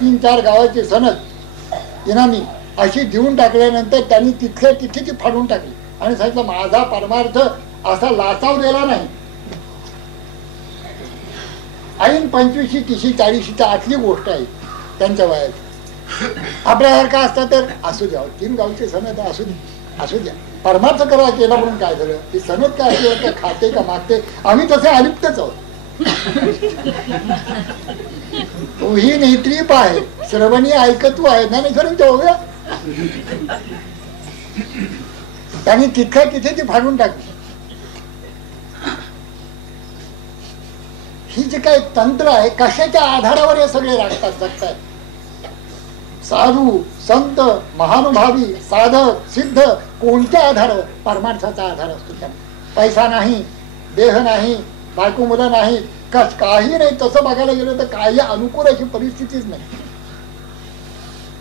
3-4 गावाची सनद इनामी अशी देऊन टाकल्यानंतर त्यांनी तिथल्या तिथे ती फाडून टाकली आणि सांगितलं माझा परमार्थ असा लाचावलेला नाही. ऐन 25, 30, 40च्या आतली गोष्ट आहे त्यांच्या वयात. आपल्यासारखा असता तर असू द्या, 3 गावची सनद असू द्या, परमार्थ करा केला म्हणून काय झालं. ती सनद काय असली का खाते का मागते, आम्ही तसे अलिप्तच आहोत. तोही नेत्रीप आहे, श्रवणी ऐकतू आहे, ज्ञानेश्वरांच्या ओव्या. त्यांनी तिथल्या तिथे ती फाडून टाकली. ही जे काही तंत्र आहे, कशाच्या आधारावर हे सगळे राखतात जगतात. साधू संत महानुभावी साधक सिद्ध कोणत्या आधारावर, परमार्थाचा आधार असतो त्यांना. पैसा नाही, देह नाही, बायको मुलं नाही, काही नाही. तसं बघायला गेलं तर काही अनुकूल अशी परिस्थितीच नाही.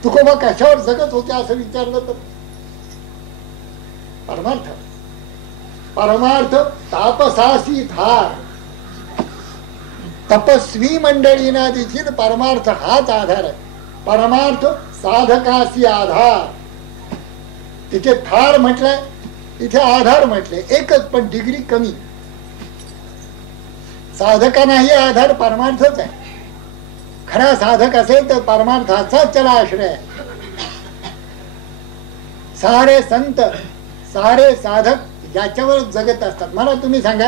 तुकोबा कशावर जगत होते असं विचारलं तर परमार्थ. परमार्थ तापसासी धार. तपस्वी मंडळींना देखील परमार्थ हाच आधार आहे. परमार्थ साधकासी आधार. तिथे थार म्हटलंय, इथे आधार म्हटलंय, एकच पण डिग्री कमी. साधकांनाही आधार परमार्थच आहे. खरा साधक असेल तर परमार्थाचाच त्याला आश्रय आहे. सारे संत सारे साधक याच्यावर जगत असतात. मला तुम्ही सांगा,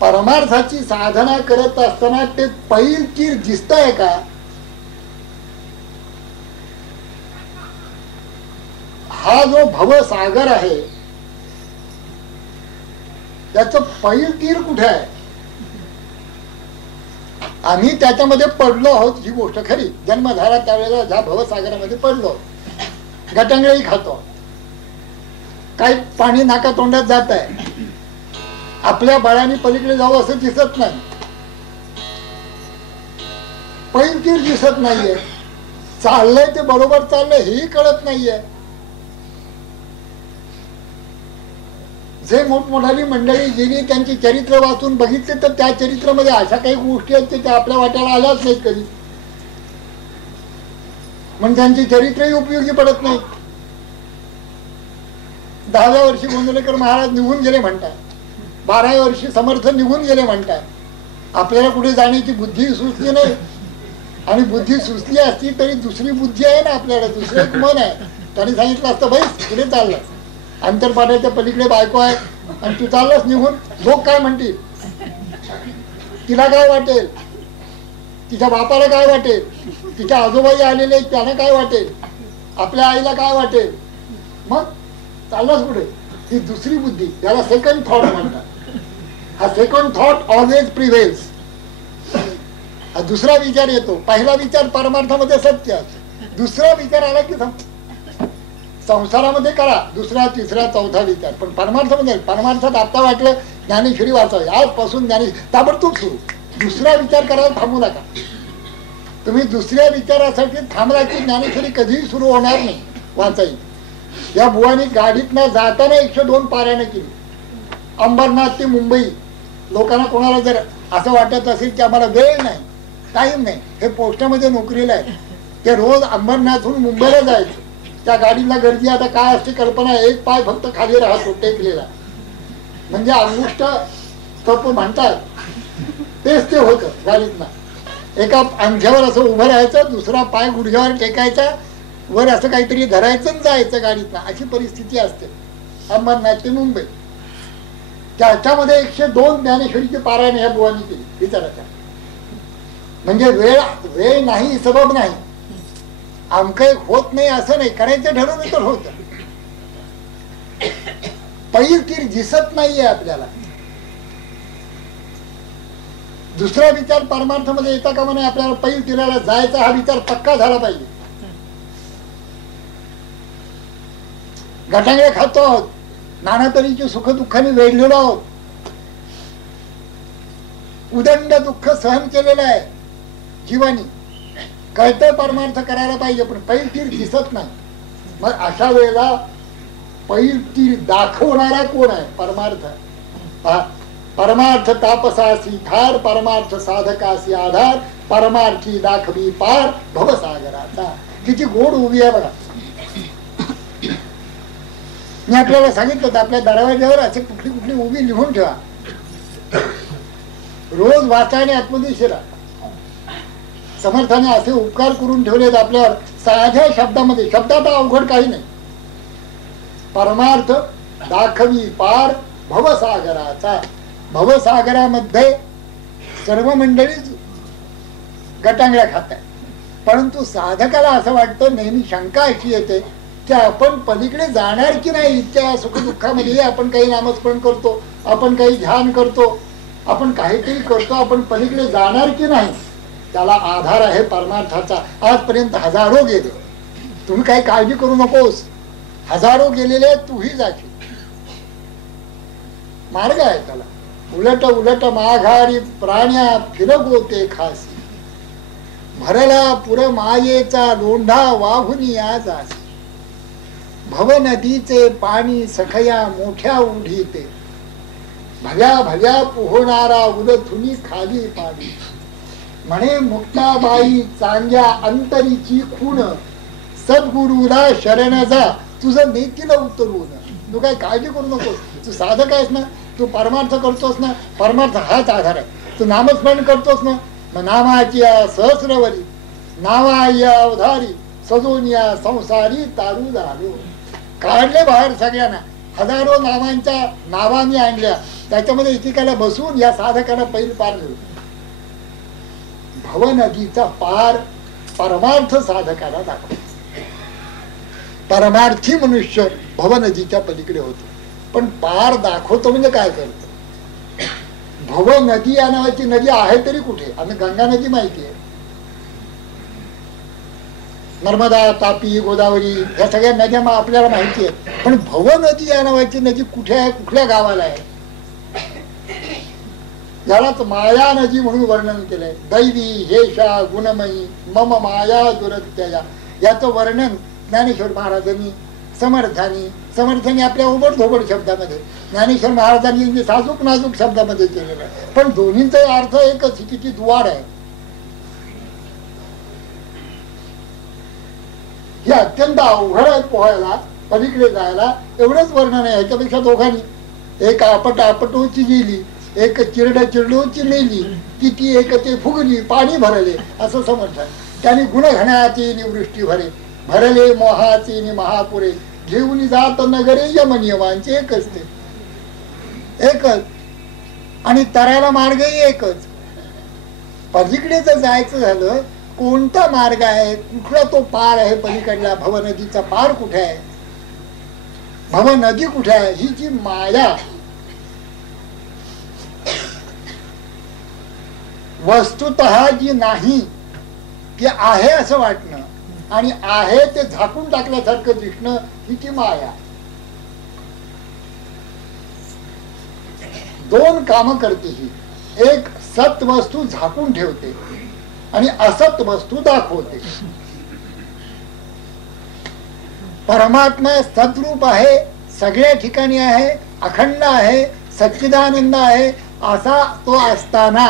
परमार्थाची साधना करत असताना ते पैल तीर दिसतंय का? हा जो भवसागर आहे त्याचं पैल तीर कुठे आहे? आम्ही त्याच्यामध्ये पडलो आहोत ही गोष्ट खरी. जन्म झाला त्यावेळेला ज्या भवसागरामध्ये पडलो, गटांगळी खातो, काही पाणी नाका तोंडात जात आहे, आपल्या बाळाने पलीकडे जावं असं दिसत नाही, पैल तीर दिसत नाहीये, चाललंय ते बरोबर चाललंय हेही कळत नाहीये. जे मोठमोठाली मंडळी गेली त्यांची चरित्र वाचून बघितले तर त्या चरित्रामध्ये अशा काही गोष्टी आहेत त्या आपल्या वाट्याला आल्याच नाहीत कधी. पण त्यांची चरित्रही उपयोगी पडत नाही. 10व्या वर्षी गोंदवलेकर महाराज निघून गेले म्हणतात, 12व्या वर्षी समर्थ निघून गेले म्हणतात. आपल्याला कुठे जाण्याची बुद्धी सुचली नाही, आणि बुद्धी सुचली असती तरी दुसरी बुद्धी आहे ना आपल्याला, दुसरं एक मन आहे. त्यांनी सांगितलं असतं बाई पुढे चाललं, अंतरपाड्याच्या पलीकडे बायको आहे आणि तू चाललास निघून, लोक काय म्हणतील, तिला काय वाटेल, तिच्या बापाला काय वाटेल, तिच्या आजोबाई आलेले त्यांना काय वाटेल, आपल्या आईला काय वाटेल, मग चाललास पुढे. ही दुसरी बुद्धी, त्याला सेकंड थॉट म्हणतात. हा सेकंड थॉट ऑलवेज प्रिव्हेल्स. हा दुसरा विचार येतो. पहिला विचार परमार्थामध्ये सत्य, दुसरा विचार आला की संसारामध्ये करा दुसरा तिसरा चौथा विचार, पण परमार्थामध्ये, परमार्थात आता वाटलं ज्ञानेश्वरी वाचावी, आजपासून ज्ञानेश्वरी ताबडतोब सुरू. दुसरा विचार करायला थांबू नका. तुम्ही दुसऱ्या विचारासाठी थांबला की ज्ञानेश्वरी कधीही सुरू होणार नाही वाचाई. या बुवानी गाडीतनं जाताना 102 पारायणं केली, अंबरनाथ ते मुंबई. लोकांना कोणाला जर असं वाटत असेल की आम्हाला वेळ नाही, टाईम नाही, हे पोस्टामध्ये नोकरीला आहे, ते रोज अंबरनाथहून मुंबईला जायचं. त्या गाडीला गर्दी आता काय असते कल्पना, एक पाय फक्त खाली राहतो टेकलेला, म्हणजे अंगुष्ट तप म्हणतात तेच ते होतं गाडीतनं. एका अंगठ्यावर असं उभं राहायचं, दुसरा पाय गुडघ्यावर टेकायचा, वर असं काहीतरी धरायचं जायचं गाडीतनं, अशी परिस्थिती असते अंबरनाथ ते मुंबई. त्याच्यामध्ये 102 ज्ञानेश्वरीची पारायण ह्या बुवांनी केली. विचारायचा म्हणजे वेळ नाही, सबब नाही, आमकं होत नाही असं नाही, करायचं ठरवलं तर होत. पैल तीर दिसत नाहीये आपल्याला. दुसरा विचार परमार्थामध्ये येता का म्हणे, आपल्याला पैल तीराला जायचा हा विचार पक्का झाला पाहिजे. गटांगळे खातो आहोत, नाना तऱ्हेची सुख दुःखाने वेढलेलो आहोत, उदंड दुःख सहन केलेलं आहे जीवानी. कळतंय परमार्थ करायला पाहिजे, पण पैल तीर दिसत नाही. मग अशा वेळेला पैल तीर दाखवणारा कोण आहे? परमार्थ. परमार्थ तापसासी ठार, परमार्थ साधकासी आधार, परमार्थी दाखवी पार भवसागराचा. किती गोड उभी आहे बघा. मी आपल्याला सांगितलं होतं आपल्या दरवाज्यावर असे कुठली कुठली उभी लिहून ठेवा, रोज वाचाने आत्मदिशेला. समर्थाने असे उपकार करून ठेवलेत आपल्यावर साध्या शब्दामध्ये. शब्दात अवघड काही नाही. परमार्थ दाखवी पार भवसागराचा. भवसागरामध्ये सर्व मंडळीच गटांगळ्या खात आहे, परंतु साधकाला असं वाटतं, नेहमी शंका अशी येते की आपण पलीकडे जाणार की नाही. इतक्या सुखदुःखामध्ये आपण काही नामस्मरण करतो, आपण काही ध्यान करतो, आपण काहीतरी करतो, आपण पलीकडे जाणार की नाही. त्याला आधार आहे परमार्थाचा. आजपर्यंत हजारो गेले, तुम्ही काही काळजी करू नकोस, हजारो गेलेले तूही जाशील. मार्ग आहे त्याला. उलट उलट माघारी प्राण्या फिरगोते खासी, भरला पुर मायेचा लोंढा वाहुनी आज आसी. भव नदीचे पाणी सखया मोठ्या उढीते, भल्या भल्या पोहणारा उलथुनी खाली पाणी. म्हणे मुक्ताबाई चांग्या अंतरीची खूण, सद्गुरूला शरण जा तुझं नेतीला उतरवून. तू काय काळजी करू नकोस, तू साधक आहेस ना, तू परमार्थ करतोस ना, परमार्थ हाच आधार आहे. तू नामस्मरण करतोस ना, मग नामाची सहस्रवरी नावा या अवधारी सजून या संसारी तारू झालो. काढले बाहेर सगळ्यांना, हजारो नावांच्या नावांनी आणल्या, त्याच्यामध्ये एकेकाला बसून या साधकाला पहिलं पार मिळू. भवनदीचा पार परमार्थ साधकाला दाखव. परमार्थी मनुष्य भवनदीच्या पलीकडे होतो, पण पार दाखवतो म्हणजे काय करतो. भव नदी या नावाची नदी आहे तरी कुठे. आम्ही गंगा नदी माहिती आहे, नर्मदा, तापी, गोदावरी या सगळ्या नद्या आपल्याला माहिती आहेत, पण भव नदी या नावाची नदी कुठे आहे, कुठल्या गावाला आहे. यालाच माया नदी म्हणून वर्णन केलंय. दैवी हेषा गुणमयी मम माया दुरत्यया. याचं वर्णन ज्ञानेश्वर महाराजांनी समर्थांनी आपल्या ओबडधोबड शब्दामध्ये, ज्ञानेश्वर महाराजांनी साजूक नाजूक शब्दामध्ये केलेलं आहे, पण दोन्हीचा अर्थ एकच, किती द्वार आहे. हे अत्यंत अवघड आहे पोहायला, पलीकडे जायला. एवढंच वर्णन आहे. ह्याच्यापेक्षा दोघांनी, एक आपटोची गेली, एक चिरडोची मेली, ती एक ते फुगली, पाणी भरले, असं समर्थन. त्याने गुणघणाची वृष्टी भरले मोहाची महापुरे, घेऊन जात नगरे यमनियमांचे एकच ते एकच, आणि तरायला मार्गही एकच. पलीकडे जर जायचं झालं, कोणता मार्ग आहे, कुठला तो पार आहे पलीकडला, भवनदीचा पार कुठे आहे, भवनदी कुठे आहे. ही जी माया वस्तुतः जी नाही ती आहे असं वाटणं, आणि आहे ते झाकून टाकल्यासारखं दिसणं, ही ती माया. दोन कामं करते ही. एक सत वस्तू झाकून ठेवते आणि असत वस्तू दाखवते. परमात्मा सद्रूप आहे, सगळ्या ठिकाणी आहे, अखंड आहे, सच्चिदानंद आहे, असा तो असताना,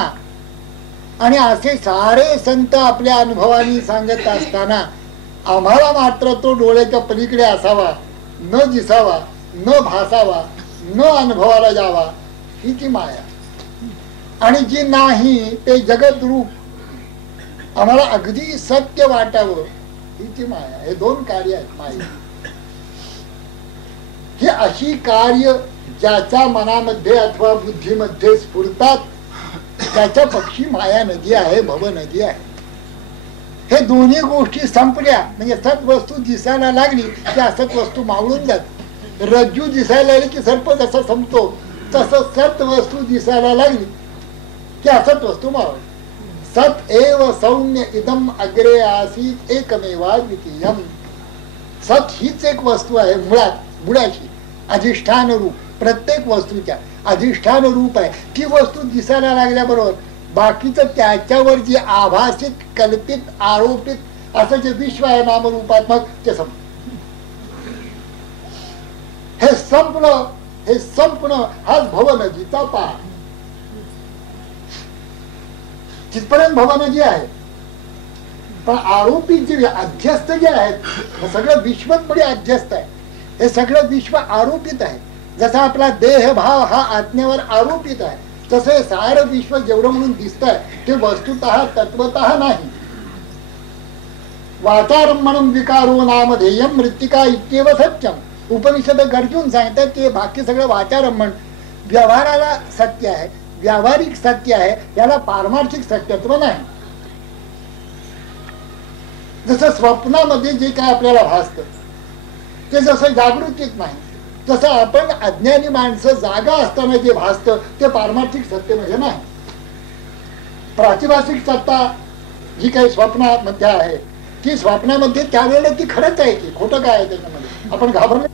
आणि असे सारे संत आपल्या अनुभवाने सांगत असताना आम्हाला मात्र तो डोळ्याच्या पलीकडे असावा, न दिसावा, न भासावा, न अनुभवाला जावा, ही ती माया. आणि जी नाही ते जगत रूप आम्हाला अगदी सत्य वाटावं, ही ती माया. हे दोन कार्य आहेत माया. ही अशी कार्य ज्याच्या मनामध्ये अथवा बुद्धीमध्ये स्फुरतात, त्याच्या पक्षी माया नदी आहे, भव नदी आहे. हे दोन्ही गोष्टी संपल्या म्हणजे सत वस्तू दिसायला लागली की असत वस्तू मावळून जाते. रज्जू दिसायला लागली की सर्प जसा संपतो, तसं सत वस्तू दिसायला लागली की असत वस्तू मावळली. सत एव सौम्य इदम अग्रे आसीत एकमेवा द्वितीयम. सत हीच एक वस्तू आहे, मुळाची अधिष्ठान रूप, प्रत्येक वस्तूच्या अधिष्ठान रूप आहे. ती वस्तू दिसायला लागल्याबरोबर बाकीचं त्याच्यावर जे आभासित, कल्पित, आरोपित असं जे विश्व आहे नामरूपात्मक, ते संपलं. हे संपणं हाच भवनदीचा पार. तिथपर्यंत भवनदी आहे, पण आरोपित जे अध्यस्त जे आहेत, सगळं विश्वच बरे अध्यस्त आहे. हे सगळं विश्व आरोपित आहे. जसा आपला देह भाव हा आत्म्यावर आरोपित आहे, तसे सारं विश्व जेवढं म्हणून दिसतंय ते वस्तुतः तत्वतः नाही. वाचारम्मणं विकारो नामधेयं मृत्तिका इत्येव सत्यम. उपनिषद गर्जून सांगतात की बाकी सगळं वाचारम्मण, व्यवहाराला सत्य आहे, व्यावहारिक सत्य आहे, याला पारमार्थिक सत्यत्व नाही. जसं स्वप्नामध्ये जे काय आपल्याला भासतं ते जसं जागृतीत नाही, तसं आपण अज्ञानी माणसं जागा असताना जे भासतं ते पारमार्थिक सत्य म्हणजे नाही. प्रातिभासिक सत्ता जी काही स्वप्नामध्ये आहे, ती स्वप्नामध्ये त्यावेळेला ती खरंच आहे की खोटं काय आहे त्याच्यामध्ये, आपण घाबरले